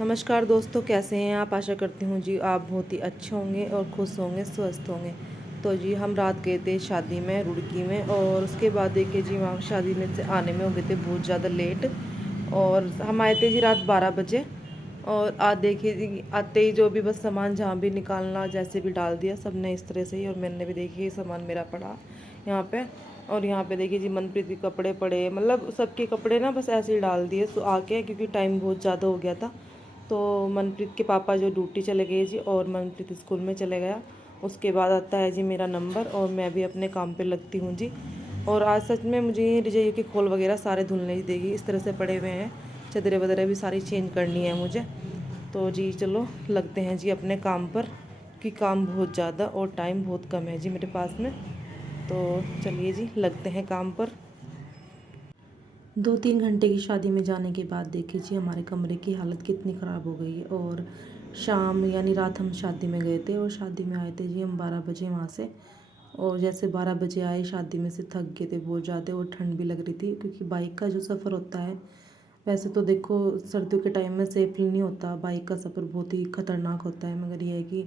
नमस्कार दोस्तों, कैसे हैं आप। आशा करती हूँ जी आप बहुत ही अच्छे होंगे और खुश होंगे, स्वस्थ होंगे। तो जी हम रात गए थे शादी में रुड़की में, और उसके बाद देखिए जी वहाँ शादी में से आने में हो गए थे बहुत ज़्यादा लेट। और हम आए थे जी रात 12 बजे। और आज देखिए जी आते ही जो भी बस सामान जहाँ भी निकालना जैसे भी डाल दिया सब ने इस तरह से ही। और मैंने भी देखिए सामान मेरा पड़ा यहाँ पे। और यहाँ पे देखिए जी मनप्रीत के कपड़े पड़े, मतलब सबके कपड़े ना बस ऐसे ही डाल दिए सो आके, क्योंकि टाइम बहुत ज़्यादा हो गया था। तो मनप्रीत के पापा जो ड्यूटी चले गए जी, और मनप्रीत स्कूल में चले गया। उसके बाद आता है जी मेरा नंबर, और मैं भी अपने काम पे लगती हूँ जी। और आज सच में मुझे ये रजाई के खोल वगैरह सारे धुलने ही देगी, इस तरह से पड़े हुए हैं। चादरें वगैरह भी सारी चेंज करनी है मुझे। तो जी चलो लगते हैं जी अपने काम पर, कि काम बहुत ज़्यादा और टाइम बहुत कम है जी मेरे पास में। तो चलिए जी लगते हैं काम पर। 2-3 घंटे की शादी में जाने के बाद देखिए जी हमारे कमरे की हालत कितनी ख़राब हो गई है। और शाम यानी रात हम शादी में गए थे, और शादी में आए थे जी हम 12 बजे वहाँ से। और जैसे 12 बजे आए शादी में से थक गए थे बहुत ज़्यादा, और ठंड भी लग रही थी, क्योंकि बाइक का जो सफ़र होता है वैसे तो देखो सर्दियों के टाइम में सेफली नहीं होता, बाइक का सफ़र बहुत ही ख़तरनाक होता है। मगर यह है कि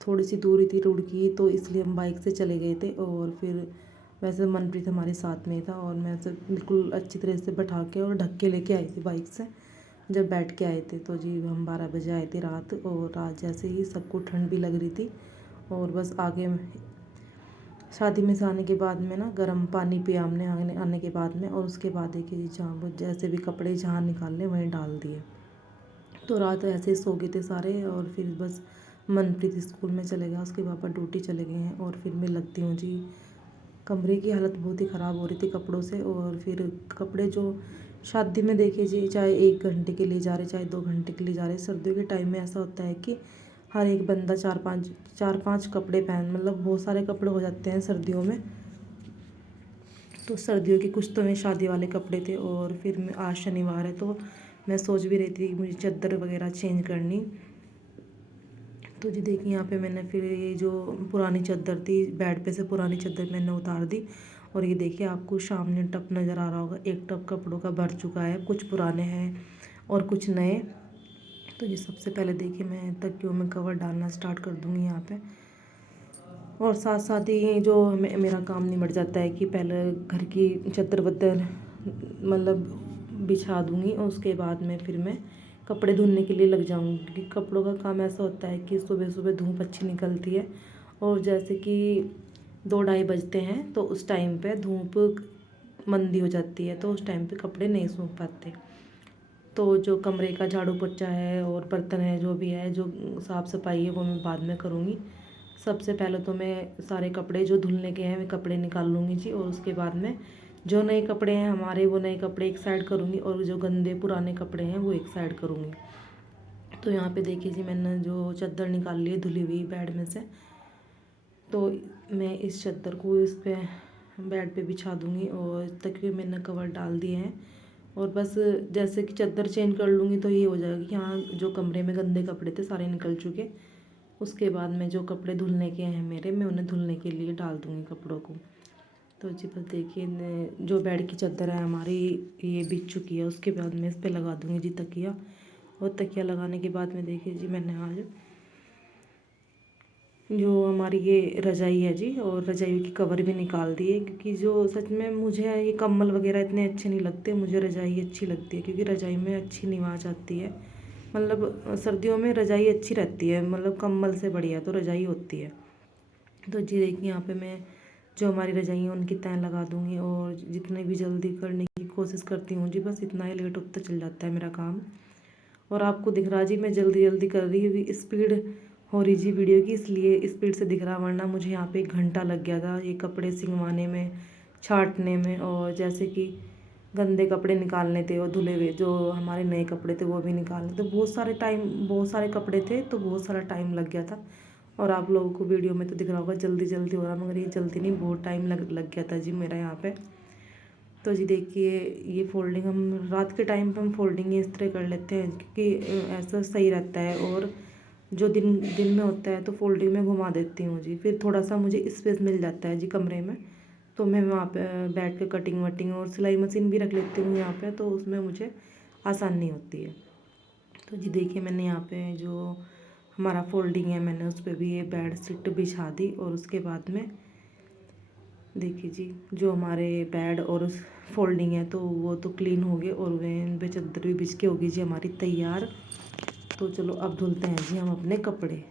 थोड़ी सी दूरी थी रुड़की, तो इसलिए हम बाइक से चले गए थे। और फिर वैसे मनप्रीत हमारे साथ में था, और मैं उसे बिल्कुल अच्छी तरह से बैठा के और ढक के लेके आई थी बाइक से। जब बैठ के आए थे तो जी हम 12 बजे आए थे रात। और रात जैसे ही सबको ठंड भी लग रही थी, और बस आगे शादी में से आने के बाद में ना गर्म पानी पिया हमने आने के बाद में। और उसके बाद देखिए जी जहाँ वो जैसे भी कपड़े जहाँ निकालने वहीं डाल दिए। तो रात ऐसे ही सो गए थे सारे। और फिर बस मनप्रीत स्कूल में चले गया, उसके पापा ड्यूटी चले गए हैं, और फिर मैं लगती हूँ जी। कमरे की हालत बहुत ही ख़राब हो रही थी कपड़ों से। और फिर कपड़े जो शादी में देखिए जी चाहे 1 घंटे के लिए जा रहे चाहे 2 घंटे के लिए जा रहे, सर्दियों के टाइम में ऐसा होता है कि हर एक बंदा चार पाँच कपड़े पहन, मतलब बहुत सारे कपड़े हो जाते हैं सर्दियों में। तो सर्दियों की कुछ तो में शादी वाले कपड़े थे। और फिर मैं आज शनिवार है तो मैं सोच भी रही थी कि मुझे चादर वगैरह चेंज करनी। तो जी देखिए यहाँ पे मैंने फिर ये जो पुरानी चादर थी बेड पे से पुरानी चादर मैंने उतार दी। और ये देखिए आपको सामने टप नज़र आ रहा होगा, एक टप कपड़ों का भर चुका है, कुछ पुराने हैं और कुछ नए। तो जी सबसे पहले देखिए मैं तकियों में कवर डालना स्टार्ट कर दूँगी यहाँ पे। और साथ साथ ही जो मेरा काम निमट जाता है कि पहले घर की चादर वदर मतलब बिछा दूँगी, और उसके बाद में फिर मैं कपड़े धुलने के लिए लग जाऊँगी। क्योंकि कपड़ों का काम ऐसा होता है कि सुबह सुबह धूप अच्छी निकलती है, और जैसे कि 2-2:30 बजते हैं तो उस टाइम पे धूप मंदी हो जाती है, तो उस टाइम पे कपड़े नहीं सूख पाते। तो जो कमरे का झाड़ू पोछा है और बर्तन है जो भी है जो साफ़ सफाई है वो मैं बाद में करूँगी। सबसे पहले तो मैं सारे कपड़े जो धुलने के हैं वे कपड़े निकाल लूँगी जी। और उसके बाद में जो नए कपड़े हैं हमारे वो नए कपड़े एक साइड करूँगी, और जो गंदे पुराने कपड़े हैं वो एक साइड करूँगी। तो यहाँ पे देखिए जी मैंने जो चादर निकाल ली है धुली हुई बेड में से, तो मैं इस चादर को इस पे बेड पे बिछा दूँगी। और तकिए मैंने कवर डाल दिए हैं, और बस जैसे कि चादर चेंज कर लूँगी तो ये हो जाएगा कि हाँ जो कमरे में गंदे कपड़े थे सारे निकल चुके। उसके बाद में जो कपड़े धुलने के हैं मेरे, मैं उन्हें धुलने के लिए डाल दूँगी कपड़ों को। तो जी बस देखिए जो बेड की चादर है हमारी ये बिछ चुकी है। उसके बाद मैं इस पर लगा दूँगी जी तकिया। और तकिया लगाने के बाद में देखिए जी मैंने आज जो हमारी ये रज़ाई है जी, और रज़ाई की कवर भी निकाल दी है। क्योंकि जो सच में मुझे ये कम्बल वगैरह इतने अच्छे नहीं लगते, मुझे रज़ाई अच्छी लगती है, क्योंकि रज़ाई में अच्छी निवाज आती है। मतलब सर्दियों में रज़ाई अच्छी रहती है, मतलब कम्बल से बढ़िया तो रज़ाई होती है। तो जी देखिए यहाँ पे मैं जो हमारी रज़ाई है उनकी तय लगा दूँगी, और जितने भी जल्दी करने की कोशिश करती हूँ जी, बस इतना ही लेट होता चल जाता है मेरा काम। और आपको दिख रहा जी मैं जल्दी जल्दी कर रही हूँ, स्पीड हो रही जी वीडियो की, इसलिए स्पीड से दिख रहा, वरना मुझे यहाँ पे 1 घंटा लग गया था ये कपड़े सिंगवाने में, छाँटने में, और जैसे कि गंदे कपड़े निकालने थे और धुले हुए जो हमारे नए कपड़े थे वो भी निकालने थे। बहुत सारे कपड़े थे तो बहुत सारा टाइम लग गया था। और आप लोगों को वीडियो में तो दिख रहा होगा जल्दी जल्दी हो रहा, मगर ये जल्दी नहीं, बहुत टाइम लग गया था जी मेरा यहाँ पे। तो जी देखिए ये फोल्डिंग हम रात के टाइम पे हम फोल्डिंग इस तरह कर लेते हैं, क्योंकि ऐसा सही रहता है। और जो दिन दिन में होता है तो फोल्डिंग में घुमा देती हूँ जी, फिर थोड़ा सा मुझे स्पेस मिल जाता है जी कमरे में, तो मैं वहाँ पे बैठ के कटिंग वटिंग और सिलाई मशीन भी रख लेती हूँ यहाँ पे, तो उसमें मुझे आसानी होती है। तो जी देखिए मैंने यहाँ पे जो हमारा फोल्डिंग है मैंने उस पर भी ये बेड शीट बिछा दी। और उसके बाद में देखिए जी जो हमारे बेड और उस फोल्डिंग है तो वो तो क्लीन हो गए और वे इन पे चादर भी बिछ के होगी जी हमारी तैयार। तो चलो अब धुलते हैं जी हम अपने कपड़े।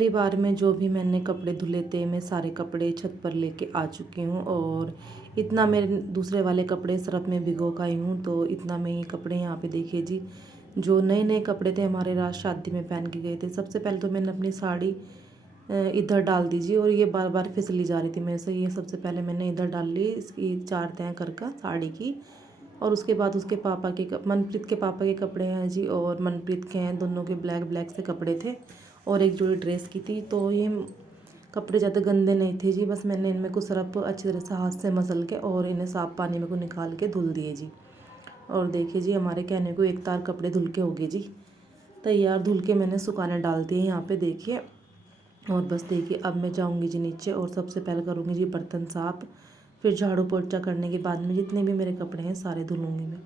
पहली बार में जो भी मैंने कपड़े धुले थे, मैं सारे कपड़े छत पर लेके आ चुकी हूँ और इतना मैं दूसरे वाले कपड़े सरफ में भिगो के आई हूँ। तो इतना मैं ये कपड़े यहाँ पे देखिए जी, जो नए नए कपड़े थे हमारे रात शादी में पहन के गए थे। सबसे पहले तो मैंने अपनी साड़ी इधर डाल दीजिए और ये बार बार फिसली जा रही थी मेरे से। ये सबसे पहले मैंने इधर डाल ली, इसकी 4 तह करके साड़ी की। और उसके बाद उसके पापा के मनप्रीत के पापा के कपड़े हैं जी और मनप्रीत के हैं, दोनों के ब्लैक ब्लैक से कपड़े थे और एक जोड़ी ड्रेस की थी। तो ये कपड़े ज़्यादा गंदे नहीं थे जी, बस मैंने इनमें को सरफ अच्छी तरह से हाथ से मसल के और इन्हें साफ़ पानी में को निकाल के धुल दिए जी। और देखिए जी, हमारे कहने को एक तार कपड़े धुल के हो गए जी तैयार। धुल के मैंने सुखाने डाल दिए यहाँ पे देखिए। और बस देखिए, अब मैं जाऊँगी जी नीचे और सबसे पहले करूँगी जी बर्तन साफ़, फिर झाड़ू पोछा करने के बाद में जितने भी मेरे कपड़े हैं सारे धुलूँगी मैं।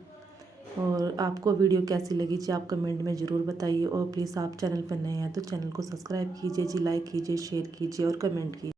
और आपको वीडियो कैसी लगी जी, आप कमेंट में ज़रूर बताइए। और प्लीज़ आप चैनल पर नए हैं तो चैनल को सब्सक्राइब कीजिए जी, लाइक कीजिए, शेयर कीजिए और कमेंट कीजिए।